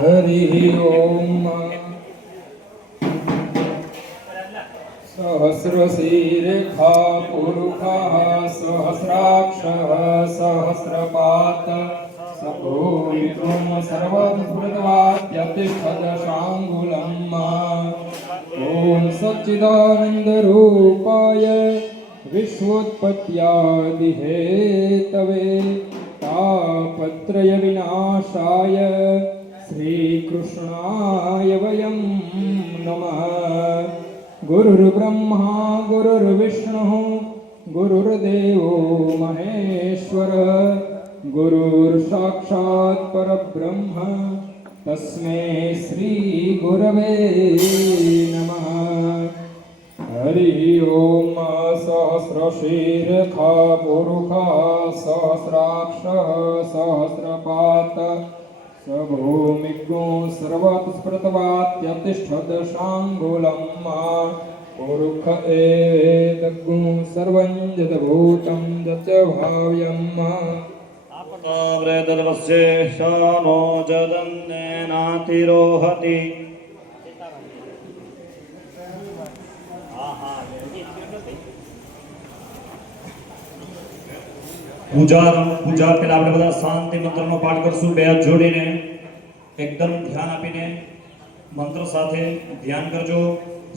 हरि ओम सहस्रशीर्षा पुरुषः सहस्राक्षः सहस्रपात सभूमितुं सर्वभूतवाद्यतिष्ठदशाङ्गुलम् ॐ सच्चिदानन्दरूपाय विश्वोत्पत्त्यादिहेतवे तापत्रय विनाशाय श्रीकृष्णाय वयं नमः। गुरुर्ब्रह्मा गुरुर्विष्णुः गुरुर्देवो महेश्वरः गुरुर्साक्षात् परब्रह्म तस्मै श्रीगुरवे नमः। हरि ओम सहस्रशीर्षा पुरुषः सहस्राक्षः सहस्रपात सभूमिज्ञो सर्वतस्पृतवात्यतिष्ठदशाङ्गुलम् पुरुष एवेदज्ञो सर्वं यद्भूतं यच्च भाव्यम् शानो जदन्नेनातिरोहति पूजा पहला આપણે બધા શાંતિ મંત્રનો પાઠ કરશું બે હાથ જોડીને એકદમ ધ્યાન આપીને મંત્ર સાથે ધ્યાન કરજો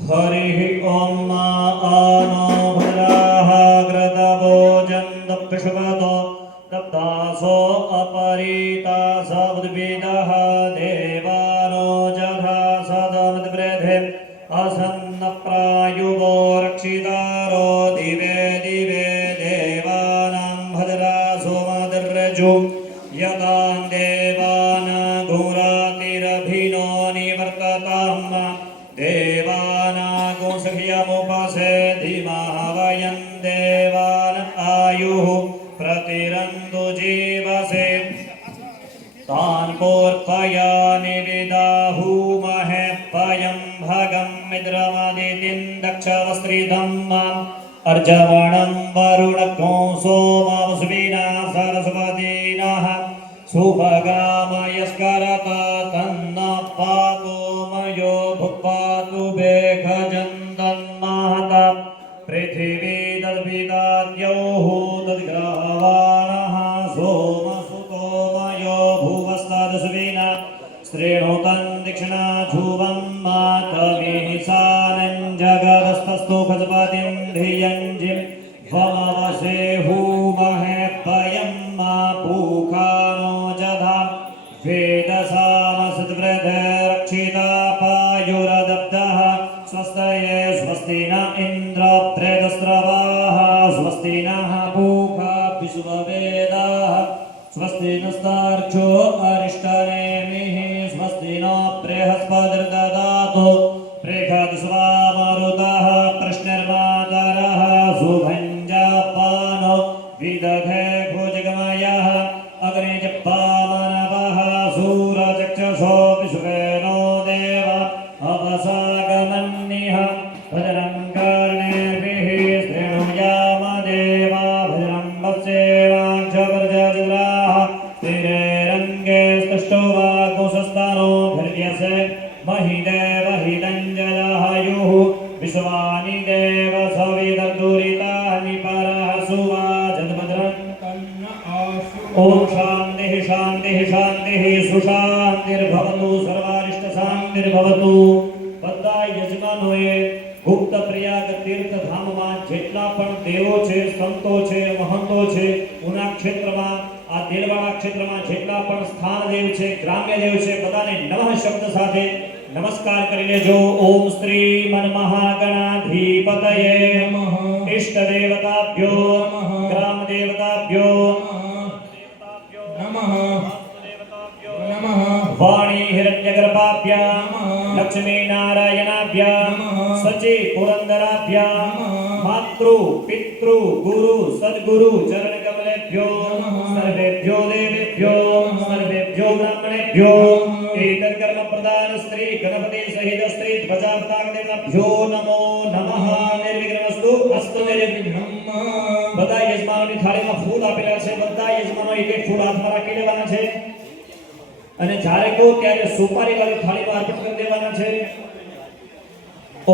હરિ ઓમ આનો ભરાહ ગ્રતભોજન દપ્પશવતો દપ્તાસો અપરિતા સબદ્વિદઃ દેવાનો જધા સદમદ્વ્રેધે અસન્ન પ્રાયુવો રક્ષિતારો દિવે દિવે દેવાનાં ભદ્રાસો મદર્રજો યદાં દેવાન ઘોરાતિરભિનો નિવર્તતાં देवानागो सखियमुपसे धीमः वयं देवान आयुः प्रतिरन्तु जीवसे तान् पूर्पयामि विदाहुमहे पयं भगं मित्रमदितिं दक्षवस्त्रिधम्मम् अर्जवणं वरुणको सोमवस्विना सरस्वतीनः सुभगामयस्करता तन्न पातु मयो भुक्पातु बेखजन्तन्महता पृथिवी तद्विदाद्योः तद्ग्रहवाणः सोमसुतो मयो भुवस्तदस्विना श्रेणुतं दक्षिणा ध्रुवं मातमिहिसानं जगदस्तस्तु खजपतिं धियञ्जिं त्वमवसे हूमहे पयं मा पूखानो जधा वेदसामसद्वृद्धरक्षिता पायुरदब्धः स्वस्तये स्वस्ति न इन्द्र प्रेतस्रवाः स्वस्ति नः पूखा विश्ववेदाः स्वस्ति नस्तार्क्ष्यो अरिष्टनेमिः स्वस्ति नो बृहस्पतिर्ददातु बृहद्स्वामरुतः प्रश्निर्मातरः सुभञ्जपानो विदधे भुजगमयः अग्निजपामनवः सूरचक्षुषो विश्वेनो देव अपसागमन्निः भद्रं कर्णेभिः शृणुयाम देवा भद्रं वत्सेवाक्षवर्जजुराः स्थिरेरङ्गे स्तुष्टो वाकुशस्तनो भर्यसे महिदेव हिदञ्जलहयुः विश्वानि देव सविदर्दुरितानि परः सुवाजद्भद्रं ॐ शान्तिः शान्तिः शान्तिः सुशान्तिर्भवतु सर्वारिष्टशान्तिर्भवतु બધા યજમાનોએ ગુપ્ત પ્રયાગ તીર્થ ધામમાં જેટલા પણ દેવો છે સંતો છે મહંતો છે ઉના ક્ષેત્રમાં આ દેલવાડા ક્ષેત્રમાં જેટલા પણ સ્થાન દેવ છે ગ્રામ્ય દેવ છે બધાને નમઃ શબ્દ સાથે નમસ્કાર કરી લેજો ઓમ શ્રી મન્મહાગણાધિપતયે નમઃ ઇષ્ટ દેવતાભ્યો નમઃ ગ્રામ દેવતાભ્યો નમઃ નમઃ વાણી હિરણ્યગર્ભાભ્યા लक्ष्मी नारायणाभ्या सची पुरंदराभ्या मातृ पितृ गुरु सद्गुरु चरण कमलेभ्यो सर्वेभ्यो देवेभ्यो सर्वेभ्यो ब्राह्मणेभ्यो एतत् कर्म प्रदान श्री गणपति सहित श्री ध्वजापताकदेवभ्यो नमो नमः निर्विघ्नमस्तु अस्तु निर्विघ्नम બધા યજમાનોની થાળીમાં ફૂલ આપેલા છે બધા યજમાનો એક એક ફૂલ હાથમાં રાખી લેવાના છે અને જ્યારે કહો ત્યારે સુપારી વાળી થાળીમાં અર્પણ કરી દેવાના છે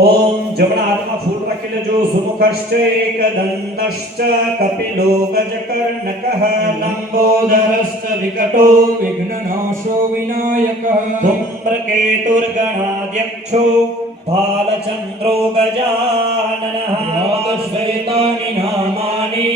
ઓમ જમણા હાથમાં ફૂલ રાખી લેજો સુમુખશ્ચ એકદંતશ્ચ કપિલો ગજકર્ણકઃ લંબોદરશ્ચ વિકટો વિઘ્નનાશો વિનાયકઃ ધૂમ્રકેતુર્ગણાધ્યક્ષો ભાલચંદ્રો ગજાનનઃ શ્વેતાनि નામાनि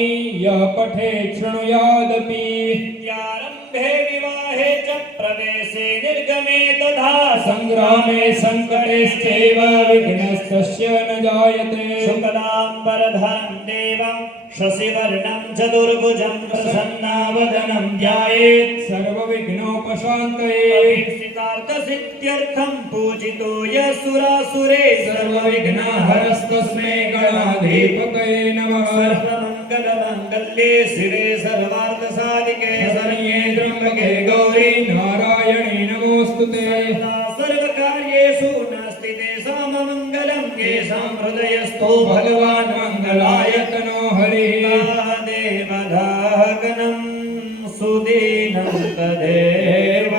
યઃ પઠેत् શૃણુયાદપि વિદ્યારંભે વિવાહે ચ પ્રવેશે નિર્ગમે તથા સંગ્રામે સંકટેશ્ચૈવ વિઘ્નस्तस्य न जायते શુક્લાંબરધરં દેવં શશિવર્ણં ચતુર્ભુજં પ્રસન્નાવદनं ધ્યાયેत् સર્વવિઘ્નોપશાन्तये અભીપ્સિતાર્થસિદ્ધ્યર્થં પૂજિતો યસુરાસુરે સર્વવિઘ્નહરસ્તસ્मै ગણાધિપતये નમઃ સર્વમંગલમાંગલ્યે શિવે સર્વાર્થસાધિકે શરણ્યે ત્ર્યંબકે ગૌરી નારાયણે નમોસ્તુતે સર્વકાર્યેષુ નાસ્તિ તેષાં મંગલં યેષાં હૃદયસ્થો ભગવાન મંગલાયતનો હરિઃ દેવધાગनं સુદીनं તદેવ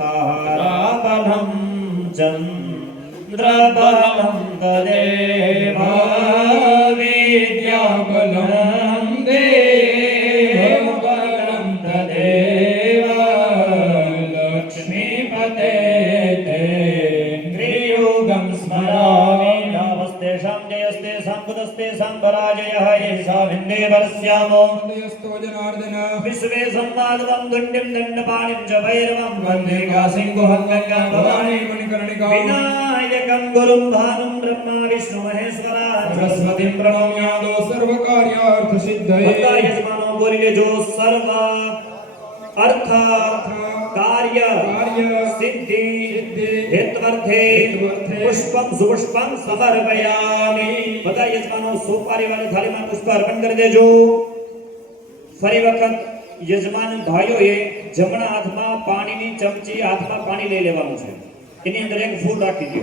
તારાબलं ચંદ્રબलं તદેવ વિદ્યાબलं દેવબलं તદેવ લક્ષ્મીપતે તે ત્રિયુગં સ્મરામિ નમસ્તેષાં જયસ્તેષાં બુધસ્તેષાં પરાજયઃ યેષાં વિંદે વર્ષ્યામો દયસ્તો જનાર્દન વિશ્વે સંવાદવં દુંડિં દંડપાણિં ચ ભૈરવં વંદે સિંહુહં ગંગા ભવાની મણિકર્ણિકા વિનાયકં ગુરું ભાનું બ્રહ્મા વિષ્ણુ મહેશ્વરા સરસ્વતીં પ્રણમ્યાદો સર્વકાર્યાર્થ સિદ્ધયે બધા યજમાનો બોલી લેજો સર્વ અર્થ કાર્ય કાર્ય સિદ્ધિ સિદ્ધિ હેત્વર્થે હેત્વર્થે પુષ્પમ સુપુષ્પમ સમર્પયામિ બધા યજમાનો સોપારી વાળી થાળીમાં પુષ્પ અર્પણ કરી દેજો ફરી વખત યજમાન ભાઈઓએ જમણા હાથમાં પાણીની ચમચી હાથમાં પાણી લઈ લેવાનું છે એની અંદર એક ફૂલ રાખી દો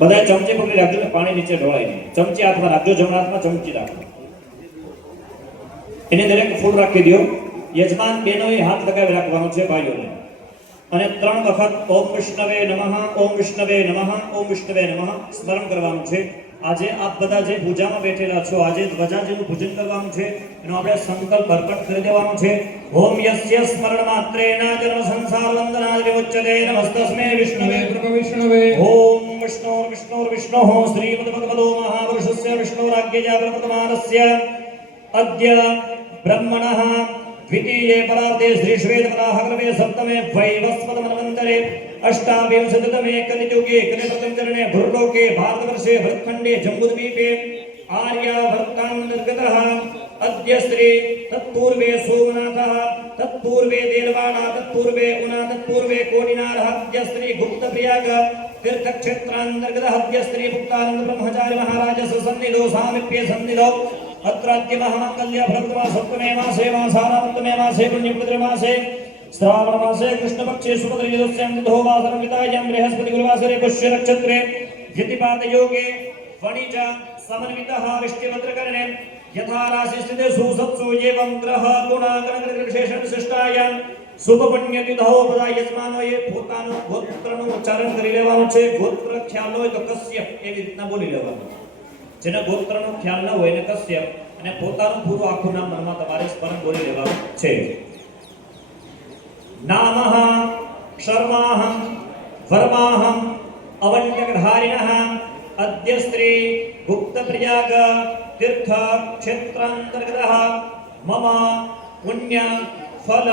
બધા ચમચી પકડી રાખજો ને પાણી નીચે ઢોળાય નહીં ચમચી હાથમાં રાખજો જમણા હાથમાં ચમચી રાખો એની અંદર એક ફૂલ રાખી દો યજમાન બેનોએ હાથ લગાવી રાખવાનો છે ભાઈઓને અને 3 વખત ઓમ વિષ્ણવે નમઃ ઓમ વિષ્ણવે નમઃ ઓમ વિષ્ણવે નમઃ સ્મરણ કરવાનું છે આજે આપ બધા જે પૂજામાં બેઠેલા છો આજે ધ્વજાજીનું પૂજન કરવાનું છે એનો આપણે સંકલ્પ અર્પણ કરી દેવાનો છે ઓમ યસ્ય સ્મરણ માત્રેણ જન્મ સંસાર વંદનાદ વિમુચ્યતે નમસ્તસ્મે વિષ્ણવે પ્રભુ વિષ્ણવે ઓમ વિષ્ણોર્વિષ્ણોર્વિષ્ણોઃ શ્રીમદ્ભગવતો મહાપુરુષસ્ય વિષ્ણોરાજ્ઞયા પ્રપ્રતમાનસ્ય અદ્ય બ્રહ્મણઃ द्वितीये परार्धे श्री श्वेतपराहग्रवे सप्तमे वैवस्वतमन्वन्तरे अष्टाविंशतितमे कलियुगे कलिप्रथम चरणे भूर्लोके भारतवर्षे भरतखण्डे जम्बूद्वीपे आर्यावर्तान्तर्गतः अद्य श्री तत्पूर्वे सोमनाथः तत्पूर्वे देववाणा तत्पूर्वे उना तत्पूर्वे कोटिनारः अद्य श्री गुप्तप्रयाग तीर्थक्षेत्रान्तर्गतः अद्य श्री मुक्तानन्द ब्रह्मचारी महाराजस्य सन्निधौ सामीप्ये सन्निधौ अत्राद्य महामङ्गल्य फलप्रदमा सप्तमे मासे मासानान्तमे मासे पुण्यपवित्रे मासे श्रावण मासे कृष्णपक्षे सुभद्रयोदस्यां तिथौ वासरमितायां बृहस्पति गुरुवासरे पुष्य नक्षत्रे यतिपाद योगे वणिज समन्वितः विष्णुभद्रकर्णे यथा राशि स्थिते सुसत्सु एवं ग्रह गुणागण विशेष विशिष्टायां શુભ પુણ્ય વિધો બધા યજમાનોએ પોતાનું ગોત્રનું ઉચ્ચારણ કરી લેવાનું છે ગોત્ર ખ્યાલ હોય તો કશ્યપ એવી રીતના બોલી લેવાનું જેને ગોત્રનો ખ્યાલ ન હોય એને કશ્યપ અને પોતાનું પૂરું આખું નામ મનમાં તમારે સ્મરણ બોલી લેવાનું છે નામઃ શર્માહં વર્માહં અવન્યગ્રહારિણઃ અદ્ય શ્રી ગુપ્તપ્રયાગ તીર્થ ક્ષેત્રાંતર્ગતઃ મમ પુણ્ય ફલ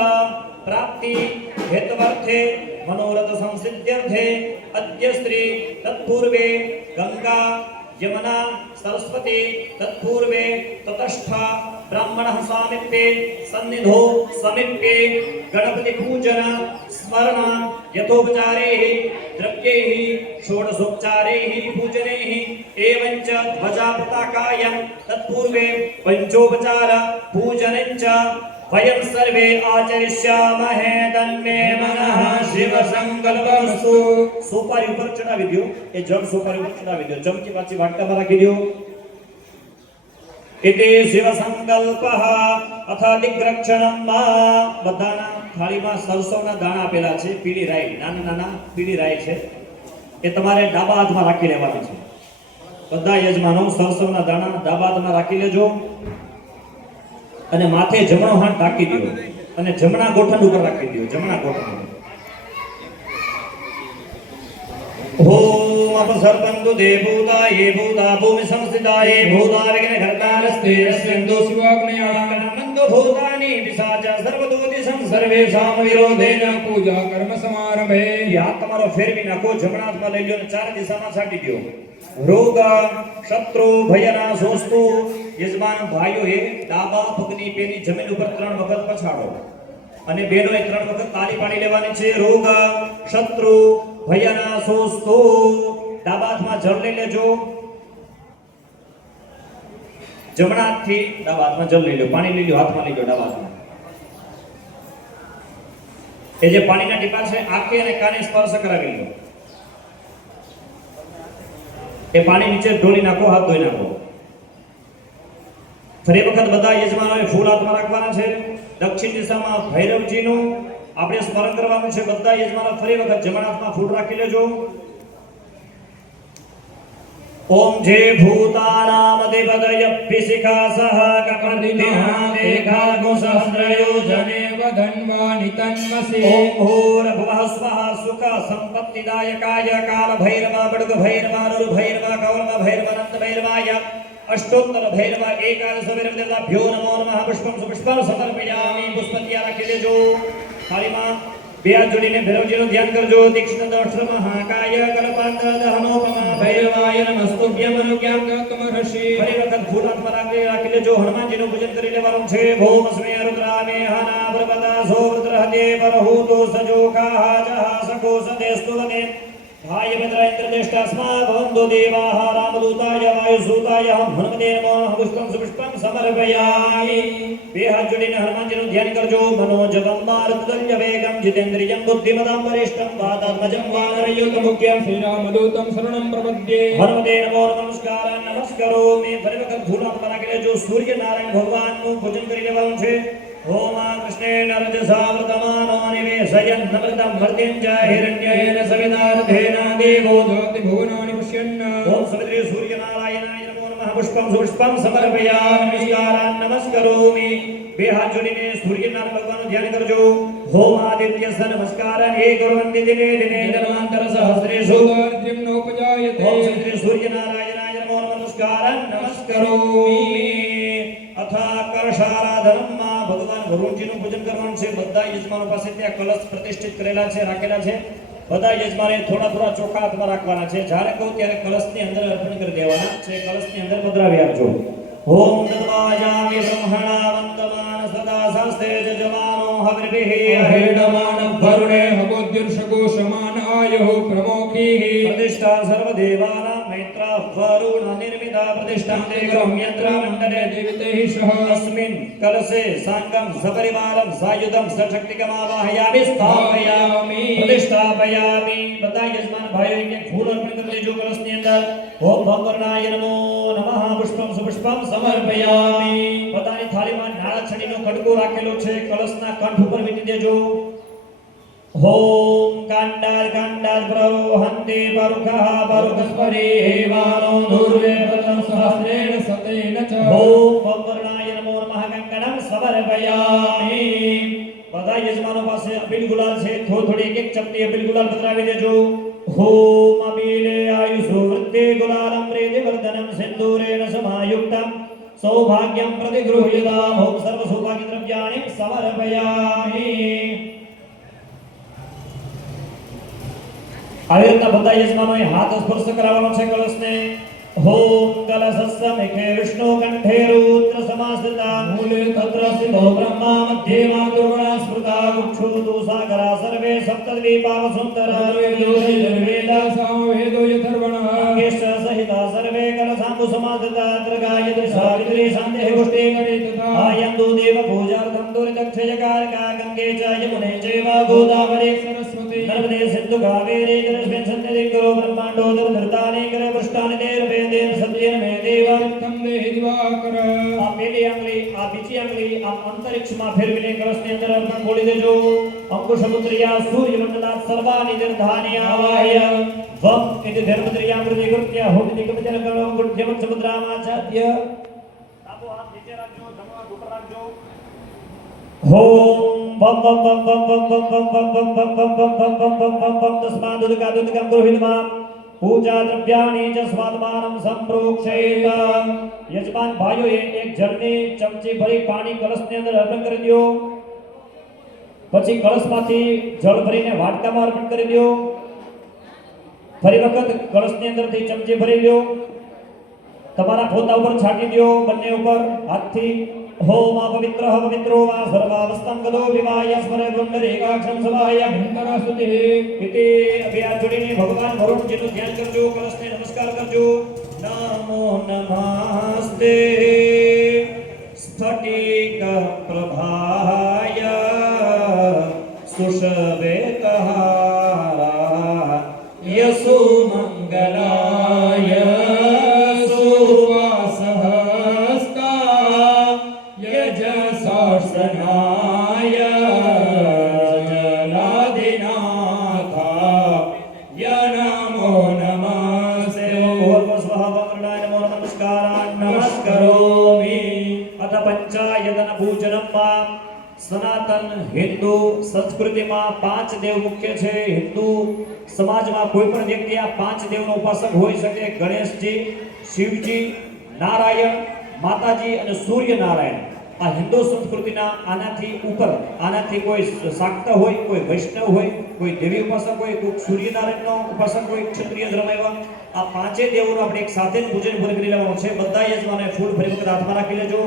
प्राप्ति हेतुवर्थे मनोरथ संसिद्ध्यर्थे अद्य श्री तत्पूर्वे गंगा यमुना सरस्वती तत्पूर्वे ततस्थ ब्राह्मणः सामीप्ये सन्निधौ समीप्ये गणपति पूजन स्मरण यथोपचारैः द्रव्यैः षोडशोपचारैः पूजनैः एवञ्च ध्वजा पताकायां तत्पूर्वे पंचोपचार पूजनञ्च वयं सर्वे आचरिष्यामहे तन्मे मनः शिव संकल्पमस्तु सोपारी ऊपर चढ़ावी दो ए जल सोपारी ऊपर चढ़ावी दो चमकी पाची वाटका में राखी दो इति शिव संकल्पः अथ दिग्रक्षणं बधाना थाळीમાં સરસોના દાણા આપેલા છે પીળી રાઈ નાના નાના પીળી રાઈ છે એ તમારે ડાબા હાથમાં રાખી લેવાના છે બધા યજમાનો સરસોના દાણા ડાબા હાથમાં રાખી લેજો અને માથે જમણો હાથ ઢાંકી દો અને જમણા ગોઠણ ઉપર રાખી દો જમણા ગોઠણ ઓમ અપસર્પંતુ દેવૂતાયે ભૂતા ભૂમિ સંસ્થિતાયે ભૂતા વિઘ્નહર્તારસ્તે રસ્યન્તુ શિવાગ્નયાનંદો ભૂતાની વિસાચ સર્વદોતિ સંસર્વેષામ વિરોધેન પૂજા કર્મ સમારંભે યા તમારો ફેરવી નાખો જમણા હાથમાં લઈ લો અને ચાર દિશામાં છાંટી દો રોગ શત્રુ ભયના સોસ્તુ યજમાન ભાઈઓએ ડાબા પગની પેની જમીન ઉપર 3 વખત પછાડો અને બેનોએ 3 વખત તાળી પાડી લેવાની છે રોગ શત્રુ ભયના સોસ્તુ ડાબા હાથમાં જળ લઈ લેજો જમણા હાથથી ડાબા હાથમાં જળ લઈ લો પાણી લઈ લો હાથમાં લઈ લો ડાબા હાથમાં એ જે પાણીના ટીપા છે આંખે અને કાને સ્પર્શ કરાવી લો એ પાણી નીચે ઢોળી નાખો હાથ ધોઈ નાખો ફરી વખત બધા યજમાનોએ ફૂલ હાથમાં રાખવાના છે દક્ષિણ દિશામાં ભૈરવજીનું આપણે સ્મરણ કરવાનું છે બધા યજમાનો ફરી વખત જમણા હાથમાં ફૂલ રાખી લેજો ઓમ જે ભૂતાનામ દેવદય પિસિકા સહ કપર્દિના દેખા ગોસહસ્રયો જને વધન્વાનિ તન્મસે ઓમ ભૂર ભુવઃ સ્વઃ સુખ સંપત્તિદાયકાય કાલ ભૈરવ બડગ ભૈરવ રુર ભૈરવ કૌરવ ભૈરવ અનંત ભૈરવાય अष्टोत्तर भैरव एकादश भैरवदेवताभ्यो नमो नमः पुष्पं सुपुष्पं समर्पयामि पुष्पतिया રાખી લેજો થાળીમાં બે હાથ જોડીને ભૈરવજીનું ધ્યાન કરજો દીક્ષિત દોષ મહાકાય કલ્પાંત દહનોપમા ભૈરવાય નમસ્તુભ્યમ અનુજ્ઞામ કમરષિ ફરી વખત ફૂલ હાથમાં રાખી લેજો હનુમાનજીનું પૂજન કરી લેવાનું છે ભૌમ સ્મે રુદ્રામે હના પ્રપદા સોમ भायभद्रेन्द्रज्येष्ठास्मा भवन्तु देवाः रामदूताय वायुसूताय हनुमते नमो नमः पुष्पं सुपुष्पं समर्पयामि બે હાથ જોડીને હનુમાનજીનું ધ્યાન કરજો મનોજગમ વેગમ જીતેન્દ્રિયમ બુદ્ધિમતામ વરિષ્ઠમ વાતાત્મજં વાનરયુતમુખ્યમ શ્રીરામદૂતમ શરણં પ્રપદ્યે હનુમતે નમો નમસ્કારાન નમસ્કરોમિ ફરી વખત ધૂળ હાથમાં રાખી લેજો સૂર્યનારાયણ ભગવાનનું પૂજન કરી લેવાનું છે ઓમ કૃષ્ણેન રજસાવૃતમાનો નિવેશયન નમૃતમ મર્ત્યંજય હિરણ્યેન સવિતાર્થેન દેવો જ્યોતિ ભુવનાનિ પશ્યન્ન ઓમ સવિત્રે સૂર્યનારાયણાય નમો નમઃ પુષ્પમ સુષ્પમ સમર્પયામિ નમસ્કારાન નમસ્કરોમિ બે હાથ જોડીને સૂર્યનારાયણ ભગવાનનું ધ્યાન કરજો ઓમ આદિત્યસ્સ નમસ્કારાન હે કુર્વન્તિ દિને દિને જન્માંતર સહસ્રેષુ સૌદાર્ધ્યં નોપજાયતે ઓમ સવિત્રે સૂર્યનારાયણાય નમો નમઃ નમસ્કારાન નમસ્કરોમિ અથા કળશારાધનમાં ભગવાન વરુણજીનું પૂજન કરવાનું છે બધા યજમાનો પાસે ત્યાં કલશ પ્રતિષ્ઠિત કરેલા છે રાખેલા છે બધા યજમાને થોડા ચોખા હાથમાં રાખવાના છે જ્યારે કહું ત્યારે કલશની અંદર અર્પણ કરી દેવાના છે કલશની અંદર પધરાવી આપજો ઓમ તદ્વાજામિ બ્રહ્મણા વંદમાન સદા શાસ્ત્રે જજમાનો હવિર્ભિઃ અહેડમાન ભરુણે હવોદ્યુર્ષગો શમાન આયઃ પ્રમોખીઃ પ્રતિષ્ઠા સર્વદેવાનાં મૈત્ર વરુણ નિર્મિતા પ્રતિષ્ઠા દેવમ યંત્ર મંડલે દેવતૈઃ સહ अस्मिन् कलशे साङ्गं सपरिवारं सायुधं सशक्तिकमावाहयामि स्थापयामि प्रतिष्ठापयामि બધા યજમાન ભાઈઓ એક ફૂલ અર્પણ કરી દેજો કલશની અંદર ઓમ ભગવર્ણાય નમો નમઃ પુષ્પમ સુપુષ્પમ સમર્પયામિ પોતાની થાળીમાં નાળછડીનો કડકો રાખેલો છે કલશના કંઠ ઉપર વીટી દેજો ઓમ કાંડાલ પ્રરોહંતે પરુખઃ પરુખસ્પરે હેવાનો દુર્વે પ્રતમ સહસ્રેણ સતેન ચ ઓમ ભગવર્ણાય નમો નમઃ કંકણં સમર્પયામિ બધા યજમાનો પાસે અબીલ ગુલાલ છે થોડી એક ચપટી અબીલ ગુલાલ પધરાવી દેજો ઓમ અબીલે આયુષો વૃત્તે ગુલાલમ પ્રેતિ વર્ધનમ સિંદૂરેણ સમાયુક્તમ સૌભાગ્યમ પ્રતિગૃહ્યતામ ઓમ સર્વ સૌભાગ્ય દ્રવ્યાણિ સમર્પયામિ આવી રીતના બધા યજમાનોએ હાથ સ્પર્શ કરાવવાનો છે કલશને ઓમ કલશસ્ય મુખે વિષ્ણુ કંઠે રુદ્ર સમાસ્તિતા મૂલે તત્ર સ્થિતો બ્રહ્મા મધ્યે માતૃગુણા સ્મૃતા ગુક્ષુતુ સાગરા સર્વે સપ્તદ્વીપા સુંદરા વેદા સામવેદો યથર્વણઃ કેશ સહિતા સર્વે કલશાંબુ સમાસ્તિતા ત્રગાયતિ સાવિત્રી શાંતે પુષ્ટિ કરે તથા આયંતુ દેવ પૂજાર્થં દુરિતક્ષયકારકા ગંગે ચ યમુને ચૈવ ગોદાવરી સરસ્વતી નર્મદે સિંધુ કાવેરી જલસ્મિन् સન્નિધિ કરો બ્રહ્માંડોદર ધૃતાનિ કરે પૃષ્ઠાનિ દેર વેદેન સત્યેન મે દેવં તમ દેહિ દિવાકર આ પેલી આંગળી આ બીજી આંગળી આ અંતરિક્ષમાં ફેરવીને કળશની અંદર અર્પણ બોલી દેજો અંકુશમુદ્રિયા સૂર્યમંડલાત સર્વાનિ નિર્ધાની આવાહ્ય વમ ઇતિ ધર્મદ્રિયામૃતિ કૃત્ય હોમિતિ કમિતન કળમ ગુણ્યમ સમુદ્રામાચાદ્ય ડાબો હાથ નીચે રાખજો જમણો હાથ ઉપર રાખજો ઓમ બમ બમ બમ બમ બમ બમ બમ બમ બમ બમ બમ બમ બમ બમ બમ બમ તસ્માદુદકાદુદકં ગૃહીત્વા પૂજા દ્રવ્યાણી ચ સ્વાદમાનમ સંપ્રોક્ષેત યજમાન ભાઈઓએ એક જળની ચમચી ભરી પાણી કળશની અંદર અર્પણ કરી દો પછી કળશમાંથી જળ ભરીને વાટકામાં અર્પણ કરી દો ફરી વખત કળશની અંદરથી ચમચી ભરી લ્યો તમારા પોતા ઉપર છાંટી દો બંને ઉપર હાથથી હોમ પવિત્ર પવિત્રો વા સર્વાવસ્થં ગદો વિવાય સ્મરે પુંડરીકાક્ષં સવાય ભંકરાસ્તુતે ઇતિ અભ્યાસ જોડીને ભગવાન વરુણજીનું ધ્યાન કરજો કલશને નમસ્કાર કરજો નમો નમસ્તે સ્ફટિક પ્રભાય સુષવેતહારા યસુ મંગલાય સનાય જલાદિનાથા યનમો નમસ્તે ઓમ સ્વહવર્ણાય નમો નમસ્કારાન નમસ્કરોમિ અથ પંચાયતન પૂજનમ સનાતન હિન્દુ સંસ્કૃતિમાં પાંચ દેવ મુખ્ય છે હિન્દુ સમાજમાં કોઈ પણ વ્યક્તિ આ પાંચ દેવનો ઉપાસક હોઈ શકે ગણેશજી શિવજી નારાયણ માતાજી અને સૂર્યનારાયણ આ હિન્દુ સંસ્કૃતિના આનાથી ઉપર આનાથી કોઈ શાક્ત હોય કોઈ વૈષ્ણવ હોય કોઈ દેવી ઉપાસક હોય કોઈ સૂર્યનારાયણનો ઉપાસક હોય ક્ષત્રિય ધર્મ એવા આ પાંચે દેવોનું આપણે એક સાથે પૂજન કરી લેવાનું છે બધા યજમાને ફૂલ ફરી વખત હાથમાં રાખી લેજો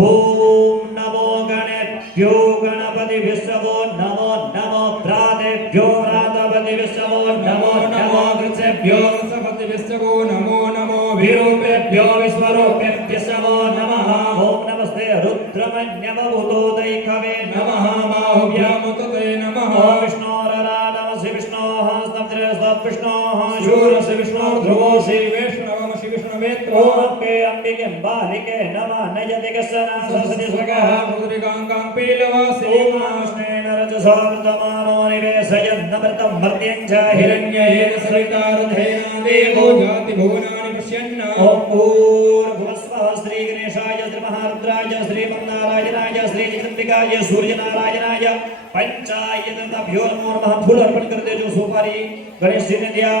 ઓમ નમો ગણેશ भ्यो गणपतिभ्यो नमो नमो भ्रातेभ्यो भ्रातपतिभ्यो नमो नमो कृतेभ्यो सपतिभ्यो नमो नमो विरूपेभ्यो विश्वरूपेभ्यो नमः ओम नमस्ते रुद्रमन्यवभूतोदैकवे नमः बाहुभ्यामुतते नमः ओम विष्णोरराधमसि विष्णोः स्तब्धविष्णोः शूरसि विष्णोर्ध्रुवोऽसि वैष्णवमसि विष्णवे ओम अम्बे अम्बिके बालिके नमः नयदिगसना सरस्वती स्वगः मुद्रिकाङ्गां पीलवासि ओम कृष्णेन रजसामृतमानो निवेशयन्नमृतं मर्त्यं च हिरण्येन सवितारथेन देवो जाति भुवनानि पश्यन् ओम भूर्भुवस्वः श्री गणेशाय श्री महारुद्राय श्री नारायणाय श्री चंद्रिकाय सूर्य नारायणाय पंचायतभ्यो नमो नमः फूल अर्पण कर देजो सुपारी गणेश जी ने दिया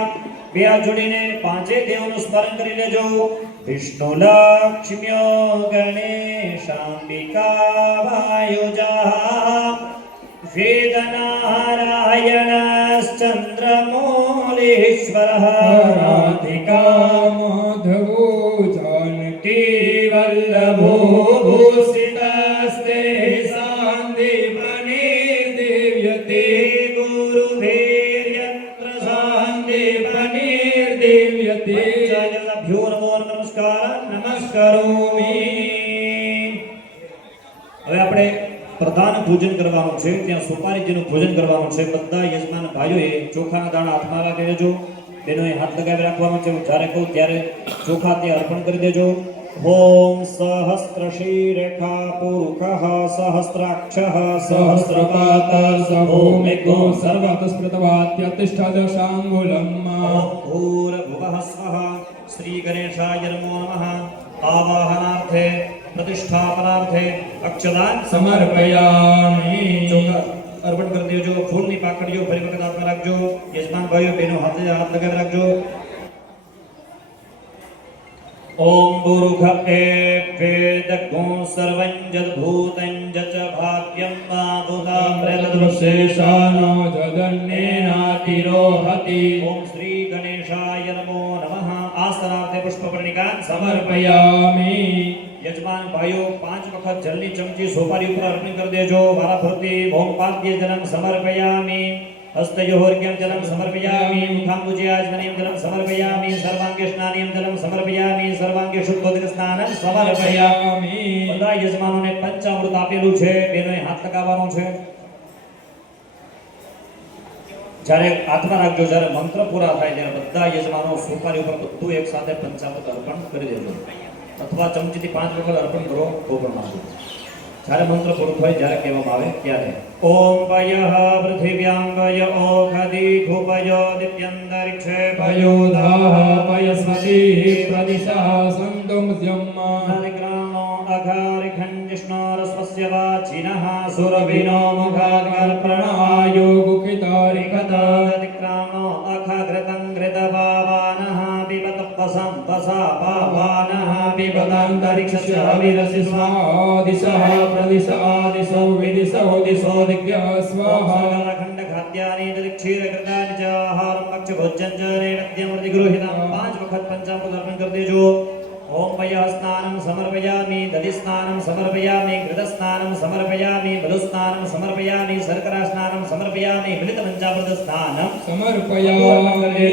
બે હાથ જોડીને પાંચે દેવોનું સ્મરણ કરી લેજો વિષ્ણુ લક્ષ્મ્યો ગણેશાંબિકા વાયુજા વેદનારાયણશ્ચંદ્રમૌલીશ્વરઃ राधिका माधवो जानकी वल्लभो भूषितस्ते सान्दीपने दिव्यते ગુરુભેર્યત્ર सान्दीपने दिव्यते ભ્યો નમો નમસ્કાર नमस्करोमि હવે આપણે પ્રધાન ભોજન કરવાનું છે ત્યાં સુપારીજીનું ભોજન કરવાનું છે બધા યજમાન ભાઈઓએ ચોખાના દાણા હાથમાં રાખી દેજો બેનોએ હાથ લગાવી રાખવાનો છે હું જ્યારે કહું ત્યારે ચોખા તે અર્પણ કરી દેજો ઓમ સહસ્રશીરેખા પુરુષઃ સહસ્રાક્ષઃ सहस्रपात સહસ્રપાત सभूमिको सर्वतस्पृतवात्यतिष्ठदशाङ्गुलम् ઓમ ભૂર્ભુવઃ સ્વઃ શ્રી ગણેશાય નમો નમઃ આવાહનાર્થે પ્રતિષ્ઠાપનાર્થે અક્ષદાન समर्पयामि ચોખા અર્પણ કરી દેજો ફૂલની પાકડીઓ ફરી વખત હાથમાં રાખજો યજમાન ભાઈઓ બહેનો હાથે હાથ લગાવી રાખજો ઓમ ગુરુખ વેદગો સર્વં જદભૂતં જચ ભાગ્યં મા ભૂતા शेषानो जगन्नेनातिरोहति ઓમ શ્રી ગણેશાય નમો નમઃ આસનાર્થે પુષ્પપર્ણિકા समर्पयामि યજમાન ભાઈઓ 5 વખત જલની ચમચી સોપારી ઉપર અર્પણ કરી દેજો વારા ફરતી ઓમ પાદ્ય જલમ સમર્પયામિ હસ્તયોર્ગ્યમ જલમ સમર્પયામિ મુખાંબુજ્યાજ્મનિયમ જલમ સમર્પયામિ સર્વાંગે સ્નાનિયમ જલમ સમર્પયામિ સર્વાંગે શુદ્ધોદક સ્નાનમ સમર્પયામિ બધા યજમાનોને પંચામૃત આપેલું છે બેનોએ હાથ લગાવવાનો છે જ્યારે હાથમાં રાખજો જ્યારે મંત્ર પૂરા થાય ત્યારે બધા યજમાનો સોપારી ઉપર બધું એક સાથે પંચામૃત અર્પણ કરી દેજો અથવા ચમચીથી 5 વખત અર્પણ કરો તો પણ માંગો જ્યારે મંત્ર પૂરો થાય જ્યારે કહેવામાં આવે ત્યારે ઓમ પયઃ પૃથિવ્યાં પય ઓખદી ભૂપય દિવ્યંતરિક્ષે पयोधाः पयस्वतीः प्रदिशः सन्तुमुद्यम् નરિગ્રાણો અઘારિખંજિષ્ણોરસ્વસ્ય વાચિનઃ સુરભિનો મુખાદર્પણાય मुखाद्गर्पणायोगुखितारिकता દિક્રાણો અખઘૃતં ઘૃતભાવાનઃ પિબત પસં પસા ભાવાનઃ पिबतान्तरिक्षस्य हविरसि स्वादिशः प्रदिश आदिशो विदिशो दिशो दिग्भ्यः स्वाहा ખંડ ખાદ્યાની ક્ષીર કૃતાની ચ આહારમ પક્ષ ભોજન ચ નૈવેદ્યમૃતિ ગૃહિતમ 5 વખત પંચામૃત અર્પણ કરી દેજો ઓમ પય સ્નાનમ સમર્પયામિ દધિ સ્નાનમ સમર્પયામિ ઘૃત સ્નાનમ સમર્પયામિ મધુ સ્નાનમ સમર્પયામિ શર્કરા સ્નાનમ સમર્પયામિ મિલિત પંચામૃત સ્નાનમ समर्पयामि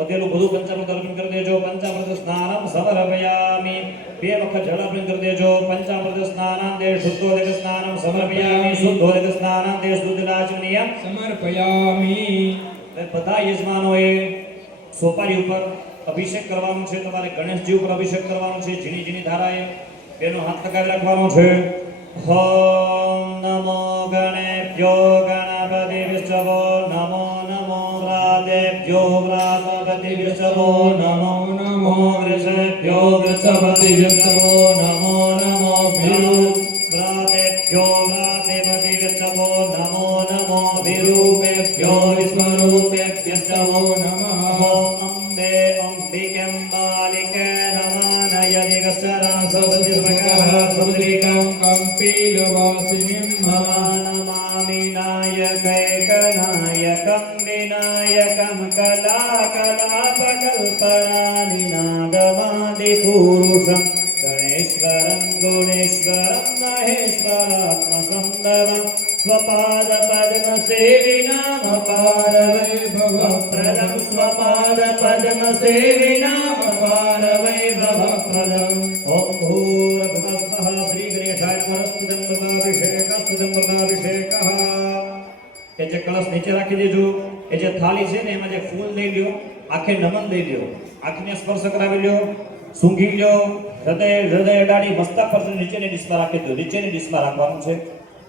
વધેલું બધું પંચામૃત અર્પણ કરી દેજો પંચામૃત સ્નાનમ સમર્પયામિ 2 વખત જળ અર્પણ કરી દેજો પંચામૃત સ્નાનમ દે શુદ્ધોદક સ્નાનમ સમર્પયામિ શુદ્ધોદક સ્નાનમ દે શુદ્ધલાચમનીયમ समर्पयामि બધા યજમાનોએ સોપારી ઉપર અભિષેક કરવાનો છે તમારે ગણેશજી ઉપર અભિષેક કરવાનો છે ઝીણી ઝીણી ધારાએ બેનો હાથ લગાવી રાખવાનો છે ઓમ નમો ગણેભ્યો ગણપતિભ્યો નમો નમો વ્રાતેભ્યો વ્રાતપતિભ્યો નમો નમો વૃષભ્યો વૃષભતિભ્યો નમો નમો વ્રાતેભ્યો વ્રાતપતિભ્યો નમો નમો વિરૂપેભ્યો વિશ્વરૂપેભ્યો નમઃ ઓમ અંબે અંબિકં બાલિકે નમાનયદિગસ્વરાં સૌદિર્ભગઃ मुद्रिकां कम्पीलवासिनीं નમામિ નાયકૈકનાયકં વિનાયકં કલાકલાપકલ્પનાનિનાદમાદિપુરુષં ગણેશં ईश्वरं गुणेश्वरं महेश्वरात्मसंभवं स्वपादपद्मसेविनाम अपार वैभवप्रदं स्वपादपद्मसेविनाम अपार वैभवप्रदम् ॐ भूर्भुवः स्वः श्रीगणेशाय नमस्तुतं व्रताभिषेकः એ જે કળશ નીચે રાખી દેજો એ જે થાળી છે ને એમાં જે ફૂલ લઈ લ્યો આખે નમન લઈ લ્યો આંખને સ્પર્શ કરાવી લ્યો સૂંઘી લ્યો હૃદય અડાડી મસ્તક પર નીચેની ડીશમાં રાખી દો નીચેની ડીશમાં રાખવાનું છે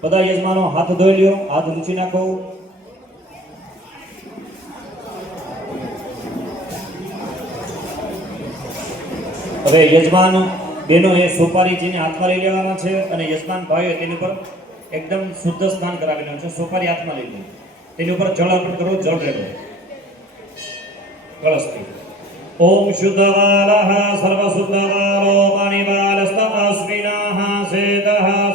બધા યજમાનો હાથ ધોઈ લ્યો હાથ લૂછી નાખો હવે યજમાન બેનો એ સોપારી જેને હાથમાં લઈ લેવાના છે અને યજમાન ભાઈઓ તેની પર एकदम शुद्ध स्नान करावी છે સોપારી હાથમાં લઈ લો તેની ઉપર જળ અર્પણ કરો જળ રેડો કળશથી ઓમ શુદ્ધવાલઃ સર્વશુદ્ધવાલો પાણીવાલસ્તમસ્મિનાઃ સેદઃ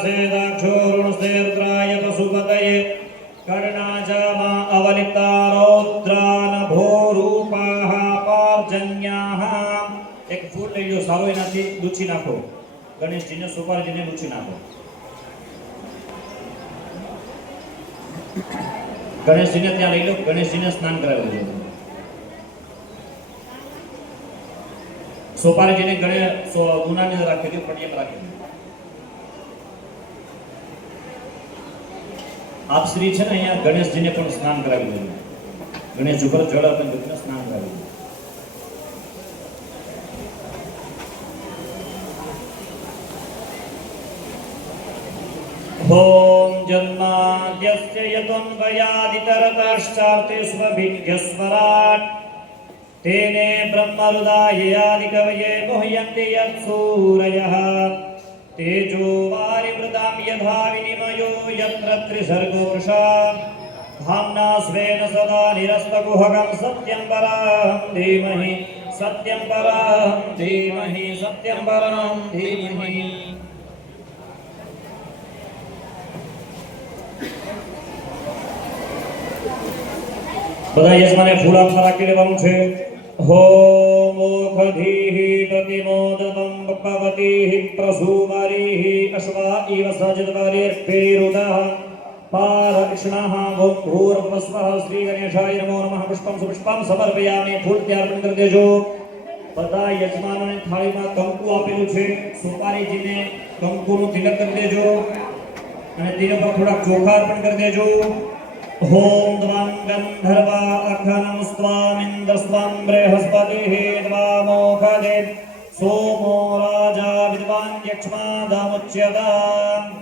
સેદાક્ષોરુણસ્તે રુદ્રાય પશુપતયે કર્ણાજામા અવલિપ્તારૌદ્રાન ભોરૂપાઃ પાર્જન્યાઃ એક ફૂલ લઈ લો સારો એનાથી લૂછી નાખો ગણેશજીને સોપારીજીને લૂછી નાખો ગણેશજીને ત્યાં લઈ લો ગણેશજીને સ્નાન કરાવી દેજો સોપારીજીને ગુનાની અંદર રાખી દો પડિયમ રાખી દો આપ શ્રી છે ને અહીંયા ગણેશજીને પણ સ્નાન કરાવી દેજો ગણેશજી ઉપર જળ અર્પણ કરીને સ્નાન કરાવી દેજો ॐ जन्माद्यस्य यतोऽन्वयादितरतश्चार्तिष्वभिज्ञस्वराट् तेने ब्रह्मरुदाययादिकवये मुह्यन्ति यत्सूरयः तेजो वारिमृतां यथा विनिमयो यत्र त्रिसर्गो वृषा धाम्ना स्वेन सदा निरस्तकुहकं सत्यं परां धीमहि सत्यं परां धीमहि सत्यं परां धीमहि બધા યજમાને ફૂલ હાથમાં રાખી લેવાનું છે ઓમ ઓખધીઃ પ્રતિમોદતં ભગવતીઃ પ્રસૂમારીઃ અશ્વા ઇવ સજ્જદ્વારીર્ભેરુદઃ પારકૃષ્ણઃ ઓમ ભૂર્ભુવઃ શ્રી ગણેશાય નમો નમઃ પુષ્પં સુપુષ્પં સમર્પયામિ ફૂલ અર્પણ કરી દેજો બધા યજમાનોને થાળીમાં કંકુ આપેલું છે સોપારીજીને કંકુનું તિલક કરી દેજો અને તેના પર થોડા ચોખા અર્પણ કરી દેજો ओम द्वां गंधर्वा अखनं स्वामिन्द्रस्वां बृहस्पतिः द्वामोखदे सोमो राजा विद्वान् यक्ष्मादामुच्यताम्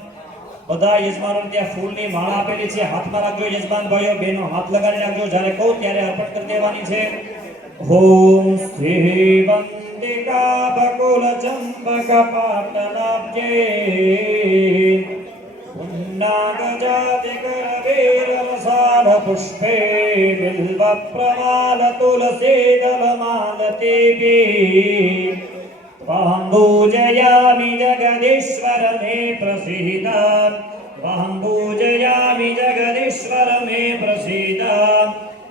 બધા યજમાનોને ત્યાં ફૂલની માળા આપેલી છે હાથમાં રાખજો યજમાન ભાઈઓ બહેનો હાથ લગાડી રાખજો જ્યારે કહું ત્યારે અર્પણ કરી દેવાની છે ઓમ શ્રી વંદિકા બકુલ ચંપક પાટલાબ્જે नागजातिकरवीररसाल पुष्पे बिल्वप्रवाल तुलसीदलमालतीभिः पूजयामि जगदीश्वर मे प्रसीद पूजयामि जगदीश्वर मे प्रसीद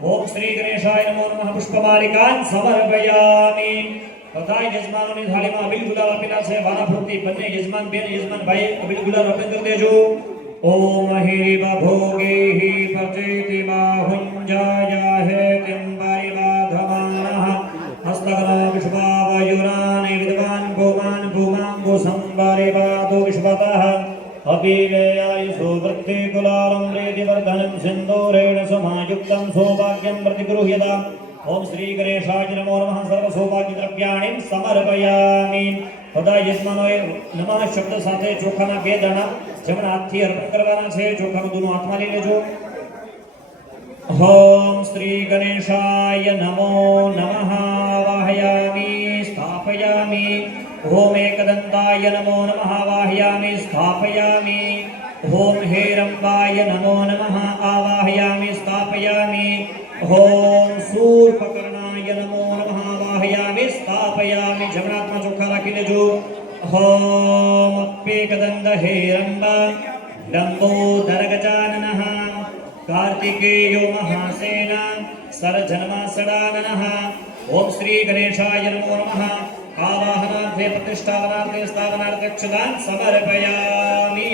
ओम श्री गणेशाय नमो नमः पुष्पमालिकान् समर्पयामि બધા યજમાનોની થાળીમાં અબીલ ગુલાલ આપેલા છે વાના ફૂટની બંને યજમાન બેન યજમાન ભાઈ અબીલ ગુલાલ અર્પણ કરી દેજો ઓમ હિવ ભોગેઃ પચેતિ બાહુંજાય હેતિં પરિવાધમાનઃ હસ્તગનો વિશ્વાવયુરાને વિદ્વાન ભૂમાન ભૂમાંગો સંપરિવાદો વિશ્વતઃ અભિવેયાયુષો વૃદ્ધિ ગુલાલં પ્રીતિવર્ધनं સિંદૂરેણ સમાયુક્तं સૌભાગ્યં प्रतिगृह्यताम् ओम श्री गणेशाय नमो नमः सर्व सौभाग्य द्रव्याणि समर्पयामि બધા યજમાનોએ નમઃ શબ્દ સાથે ચોખાના બે દાણા જમણા હાથથી અર્પણ કરવાના છે ચોખાનો દૂનો હાથમાં લઈ લેજો ઓમ શ્રી ગણેશાય નમો નમઃ વાહયામિ સ્થાપયામિ ઓમ એકદંતાય નમો નમઃ વાહયામિ સ્થાપયામિ ઓમ હેરંબાય નમો નમઃ આવાહયામિ સ્થાપયામિ ओम सूर्पकर्णाय नमो नमः वाहयामि स्थापयामि जमणा हाथમાં ચોખા રાખી લેજો ओम अप्पेकदंड हेरंब लंबोदर गजाननः कार्तिकेयो महासेन सरजन्मा सदाननः ओम श्री गणेशाय नमो नमः आवाहनार्थे प्रतिष्ठापनार्थे स्थापनार्थे अक्षदान समर्पयामि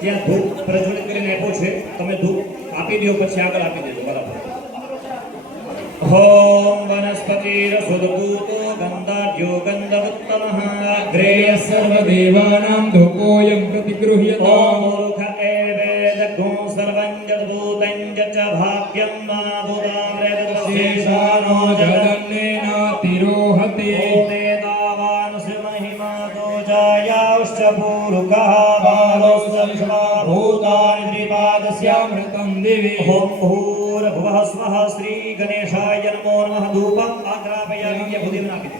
ત્યાં ધૂપ પ્રજ્વલિત કરીને આપ્યો છે તમે ધૂપ આપી દો પછી આગળ આપી દેજો બરાબર ओम वनस्पतिरसुदभूतो गन्धाढ्यो गन्धवत्तमः अग्रेय सर्वदेवानां धूपोऽयं प्रतिगृह्यताम् ओम मूर्ख एवेदग्नो सर्वं जद्भूतं च भाग्यं मा शेषानो जगन्नेनातिरोहते ओमेतावानुस्य महिमा तो जायाश्च पूरुकः बालोश्च विश्वा भूतानि द्विपादस्यामृतं दिवि ओम भूर्भुवः स्वः श्री गणेशाय नमो नमः धूपम् आग्रापयामि यहुदीवन આપી દે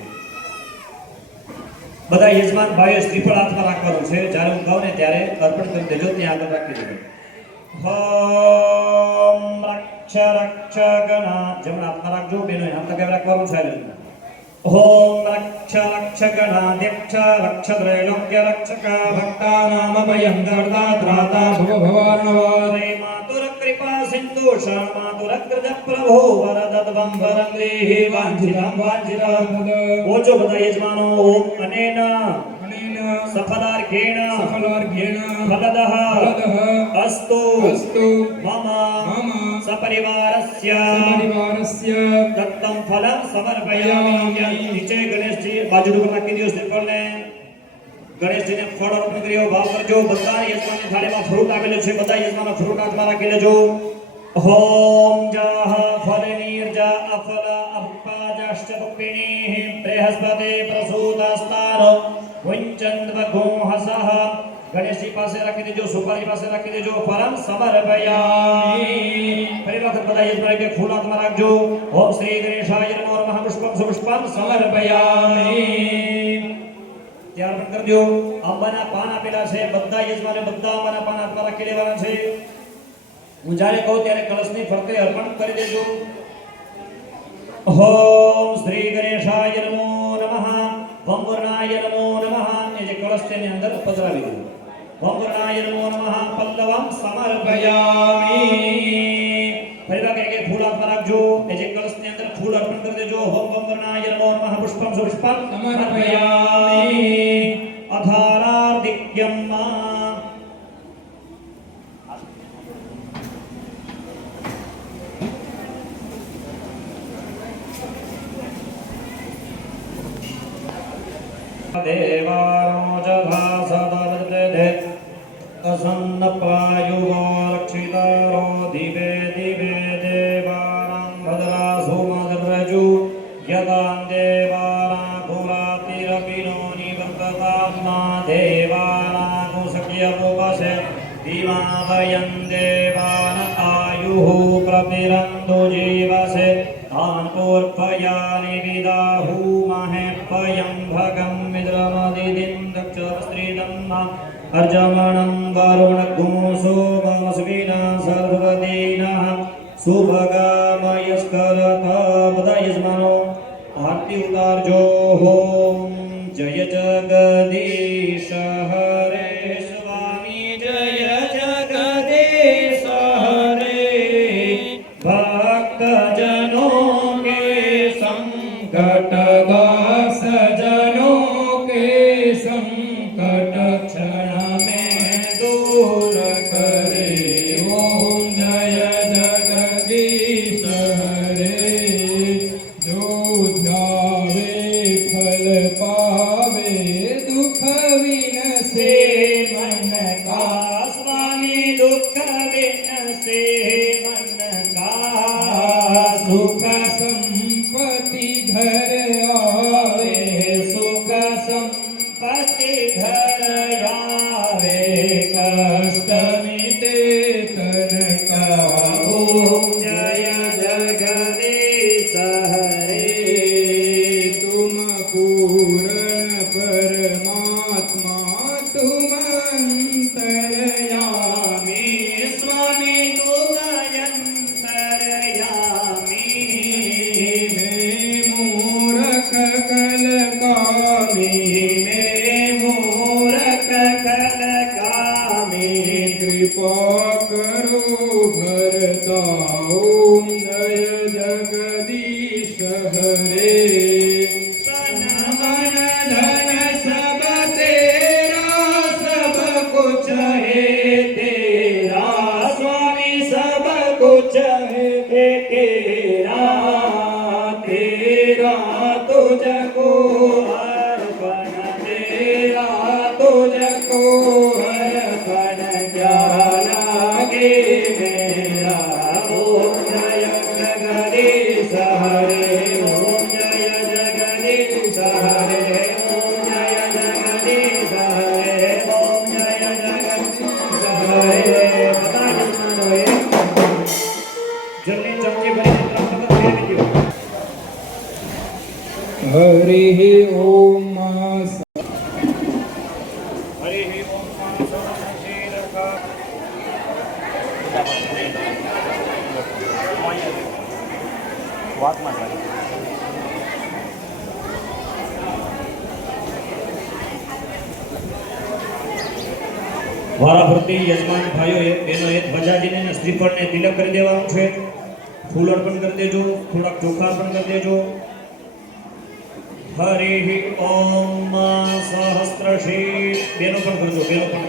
બધા યજમાન ભાઈઓ શ્રીફળ હાથમાં રાખવાનું છે જ્યારે હું કહું ને ત્યારે અર્પણ કરી દેજો ત્યાં આગળ રાખી દેજો ઓમ રક્ષ રક્ષ ગણા જમણા હાથમાં રાખજો બેનો હાથ લગાવી રાખવાનું છે ओम रक्ष रक्ष गणाध्यक्ष रक्ष त्रैलोक्य रक्षक भक्तानामभयं दर्दात्राता भवभवार्णवारे मातुर कृपा सिंधु मातुरग्रज प्रभो वरदत्वं वरं देहि वाञ्छितं वाञ्छितं ओचो બધા યજમાનો ઓમ અનેન સફલાર્ઘેણ ફલદઃ અસ્તુ મમ સપરિવારસ્ય દત્તં ફલં સમર્પયામિ નીચે ગણેશજી બાજુ ઉપર રાખી દો શ્રીફળને ગણેશજીને ફળ અર્પણ કર્યો ભાવ કરજો બધા યજમાનની થાળીમાં ફ્રૂટ આપેલું છે બધા યજમાનો ફ્રૂટ હાથમાં રાખી લેજો ओम जाह फलनीर्जा अफल अप्पाजाश्च पुप्पिणीः बृहस्पति प्रसूतास्तार वञ्चन्द्वगोहसः गणेशजी પાસે રાખી દેજો સુપારી પાસે રાખી દેજો ફલં સમર્પયામિ ફરી વખત બધા યજમાન કે ફૂલ હાથમાં રાખજો ઓમ શ્રી ગણેશાય નમો નમઃ પુષ્પમ સુપુષ્પમ સમર્પયામિ ત્યાર પણ કરી દો આંબાના પાન આપેલા છે બધા યજમાને બધા આંબાના પાન હાથમાં રાખી લેવાના છે હું જ્યારે કહું ત્યારે કળશની ફરતે અર્પણ કરી દેજો ઓમ શ્રી ગણેશાય નમો નમઃ વંવર્ણાય નમો નમઃ એ જે કળશ તેની અંદર પધરાવી દેજો વંવર્ણાય નમો નમઃ પલ્લવમ સમર્પયામિ ફરી વખત એક ફૂલ હાથમાં રાખજો એ જે કળશની અંદર ફૂલ અર્પણ કરી દેજો ઓમ વંવર્ણાય નમો નમઃ પુષ્પમ સુપુષ્પમ સમર્પયામિ અધારાદિક્યમ देवानो जधा सदवृदे असन्नप्रायुवो रक्षितारो दिवे दिवे देवानां भद्रासु मद्रजु यदां देवानां पुरातिरपिनो निवर्ततां देवानां सख्यमुपसे दिवावयं देवान आयुः प्रतिरन्दो जीवसे तान्पूर्पयानि विदाहुमहे पयं भगं मिद्रमदिदिं दक्षस्त्रीदम् अर्जमणं वरुणगुंसो मस्विना सर्वदीनः सुभगामयस्करता બધા યજમાનો આરતી ઉતારજો ઓમ જય જગદીશ હરે સ્વામી જય જગદીશ હરે भक्तजनों के संकट सजनों के संकट क्षण में दूर करे ओम जय जगदीश हरे जो ध्यावे फल पावे दुख विनसे मन का स्वामी दुख विनसे मन का सुख संपत्ति घर आवे सुख संपत्ति घर आवे कष्ट मिटे तन का ओम जय जगदीश हरे तुम पूर्ण परमात्मा तुम अंतर्यामी स्वामी तुम अंतर्यामी मूरख कल कामी मूरख कल कामी कृपा करो भरता ओम जय जगदीश हरे तन मन धन सब तेरा सब कुछ है तेरा स्वामी सब कुछ है तेरा तेरा तुझको अर्पण तेरा तुझको अर्पण क्या लागे मेरा ओम जय जगदीश हरे ओम जय जगदीश हरे ओम जय जगदीश हरे ओम जय जगदीश हरे જલ્દી ચમચી ભરીને ત્રણ વખત ફેરવી દો. हरि ओम હરિ ઓમ રખા વાતમાં જાય. વારાફરતી યજમાન ભાઈઓએ બહેનોએ ધ્વજાજીને અને શ્રીફળને તિલક કરી દેવાનું છે. ફૂલ અર્પણ કરી દેજો, થોડાક ચોખા અર્પણ કરી દેજો. હરિ ઓમ સહસ્રશીર બેનો પણ કરજો, બેનો પણ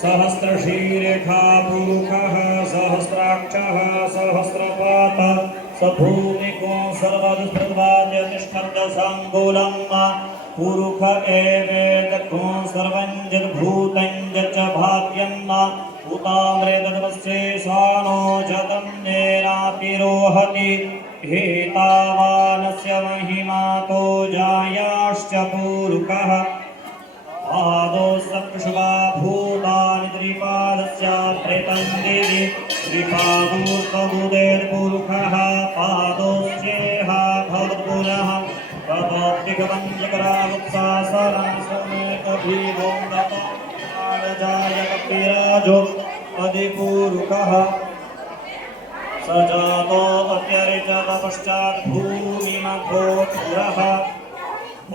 સહસ્રશીરેખા પુરુષ સહસ્રાક્ષ સહસ્રપાત સભૂમિકો સર્વદસ્પૃતવાદ્ય નિષ્ઠબ્દ સંગોલમ પુરુષ એવેદકો સર્વં જદભૂतं ચ ભાવ્યં ઉતામ્રે તદવસ્સે સાનો જગં નેરાપિરોહતિ हेतावानस्य महिमा तो जायाश्च पूरुकः पादो सप्तशुभा भूतानि त्रिपादस्य प्रेतं देवि त्रिपादोस्तमुदेर् पूरुकः पादोश्चेह भवत्पुनः ततोऽप्यगमन्यकरावत्सासरं सोमेकभीवों तपो अधिपूरुकः सजातो अत्यरिचत पश्चात् भूमिमघोपुरः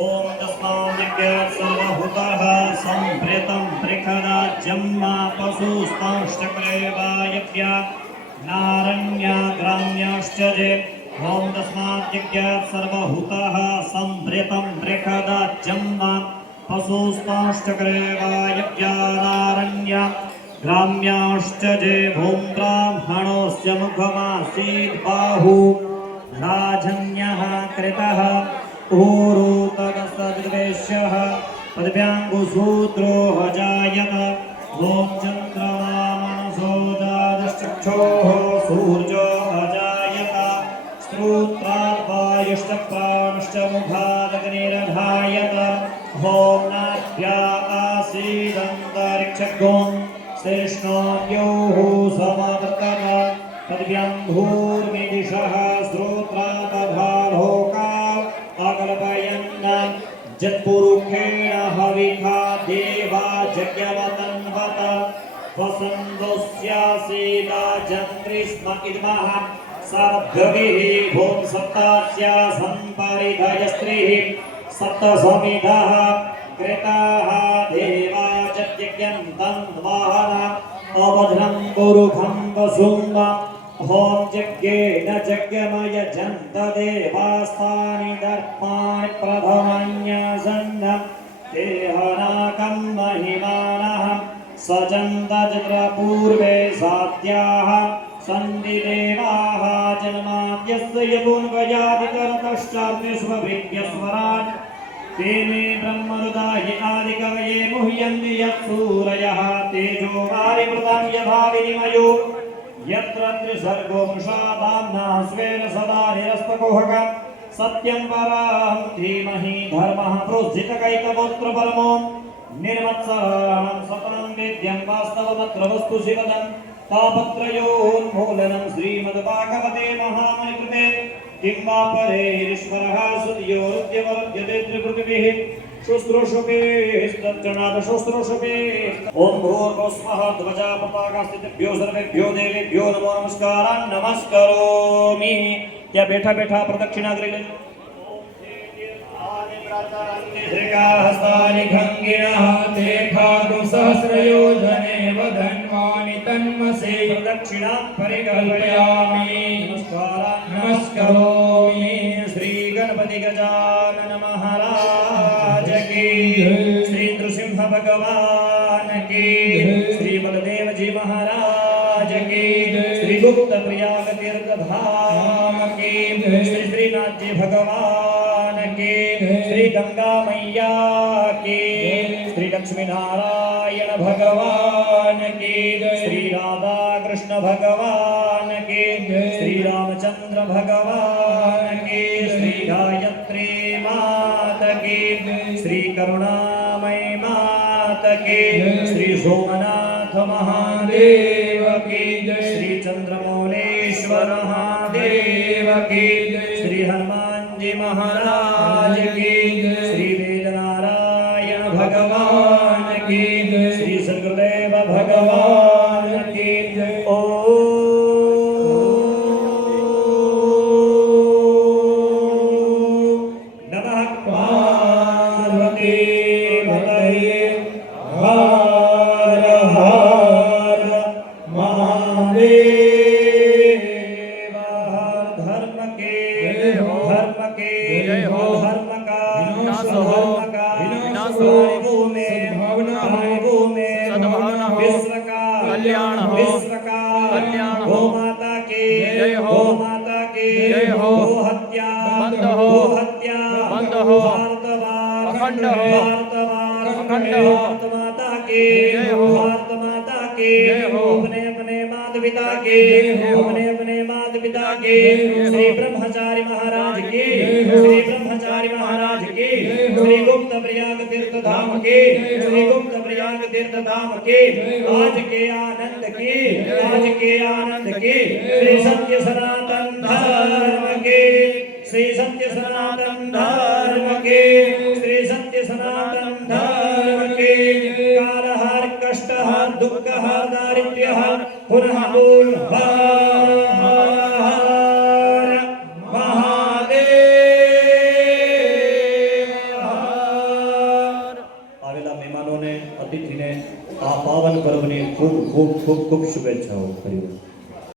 ॐ तस्मादिज्ञात् सर्वभूतः सम्प्रेतं त्रिखदाज्यं पशुस्तांश्चक्रे वायव्या नारण्या ग्राम्याश्च जे ॐ तस्मादिज्ञात् सर्वभूतः सम्प्रेतं त्रिखदाज्यं पशुस्तांश्चक्रे वायव्या नारण्या ग्राम्याश्च जे भूं ब्राह्मणोऽस्य मुखमासीत् बाहु राजन्यः कृतः ऊरु तदसदृवेश्यः पदव्याङ्गुसूत्रो अजायत ॐ चन्द्रमा मनसो जातश्चक्षोः सूर्यो अजायत श्रोत्रात् वायुश्च प्राणश्च मुखादग्निरधायत ॐ नाभ्या आसीदन्तरिक्षगो श्रेष्ठोऽयोः समवर्तत तद्व्यम्भूर्मिदिशः श्रोत्रातभालोका अकल्पयन् जत्पुरुषेण हविखा देवा यज्ञवतन्वत वसन्तोऽस्यासीदा जन्त्रिस्म इद्मः सर्गभिः भूं सप्तास्य सम्परिधयस्त्रिः सप्तसमिधः कृताः देवा यज्ञन्तं वाहन अवध्रं गुरुखं वसुम ॐ यज्ञेन यज्ञमय जन्त देवास्तानि दर्पाणि प्रथमन्यासन्न देहनाकं महिमानः सजन्तजत्रपूर्वे साध्याः सन्ति देवाः जन्माद्यस्य यपुन्वयादिकरतश्चार्तेष्वभिज्ञस्वराट् तेने ब्रह्मरुदाहि आदिकवये मुह्यन्ति यत्सूरयः तेजो वारिमृतं यथा विनिमयो यत्र त्रिसर्गो मृषादाम्ना स्वेन सदा निरस्तकुहकं सत्यं परां धीमहि धर्मः प्रोज्झितकैतवोऽत्र परमो निर्मत्सराणां सततं वेद्यं वास्तवमत्र वस्तु शिवदं तापत्रयोन्मूलनं श्रीमद्भागवते महामुनिकृते किं वा परेरीश्वरः सुधियोरुद्यवरुध्यते त्रिपृथिवीः शुश्रूषुभिस्तच्चनाद शुश्रूषुभिः ॐ भूर्भुवस्वः ध्वजा पताकास्थितेभ्यो सर्वेभ्यो देवेभ्यो नमो नमस्कारान् नमस्करोमि। ત્યાં બેઠા બેઠા પ્રદક્ષિણા કરી લેજો. हस्तानि खङ्गिनः ते खातु सहस्रयोजने वधन्वानि तन्मसे પ્રદક્ષિણા परिकल्पयामि નમસ્કારાन् नमस्करोमि गजानन महाराज की श्री नृसिंह भगवान की श्री बलदेव जी महाराज की श्री गुप्त प्रयाग तीर्थ धाम की श्री श्रीनाथ जी भगवान की श्री गंगा मैया की श्री लक्ष्मी नारायण भगवान की श्री राधा कृष्ण भगवान की श्री रामचंद्र भगवान की श्री गायत्री मात की श्री करुणामय मात की श्री सोमनाथ महादेव की श्री चंद्रमौलेश्वर महादेव की श्री हनुमान जी महाराज की श्री वेदनारायण भगवान की श्री सदगुरुदेव भगवान की नमः पार्वती पतये हर हर महादेव धर्म के धर्म का विनाश हो, विनाश हो, सद्भावना हो, कल्याण हो, कल्याण हो, गो माता की जय हो, गो माता की जय हो, गो हत्या बंद हो, गो हत्या बंद हो, भारतवार अखंड हो, भारतवार अखंड हो, भारत माता की जय हो, भारत माता की जय हो, अपने अपने माता पिता के जय हो, अपने अपने माता पिता के जय हो, श्री ब्रह्मचारी महाराज की जय हो, श्री ब्रह्मचारी महाराज की श्री गुप्त प्रयाग तीर्थ धाम के श्री गुप्त प्रयाग तीर्थ धाम के आज के आनंद की आज के आनंद की श्री सत्य सनातन धर्म के श्री सत्य सनातन धर्म के श्री सत्य सनातन धर्म के कालहर कष्टहर दुःखहर दारिद्र्यहर पुनः बोल हर हर महादेव हर। आवेला મહેમાનોને અતિથિને આ પાવન પર્વની ખૂબ ખૂબ ખૂબ ખૂબ શુભેચ્છાઓ.